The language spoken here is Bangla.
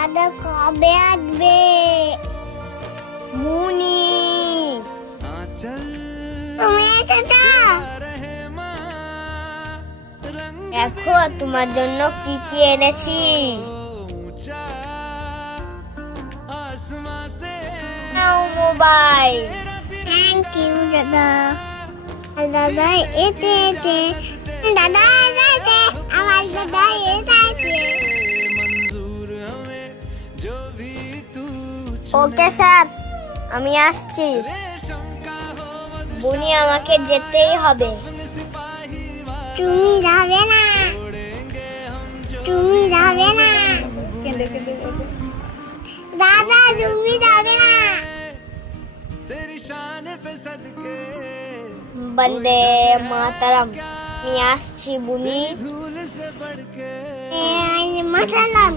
দাদা কবে আসবে? মুনি তুমি এসেছো? দেখো তোমার জন্য কি কি এনেছি। নাও মোবাইল। থ্যাংক ইউ দাদা। দাদা এতে দাদা এতে আমার দাদা এতে। ওকে স্যার, আমি আসছি। বুনি আমাকে যেতেই হবে। তুমি যাবে না, তুমি যাবে না দাদা, তুমি যাবে না। বন্দে মাতারাম। আমি আসছি বুনি। মাতারাম।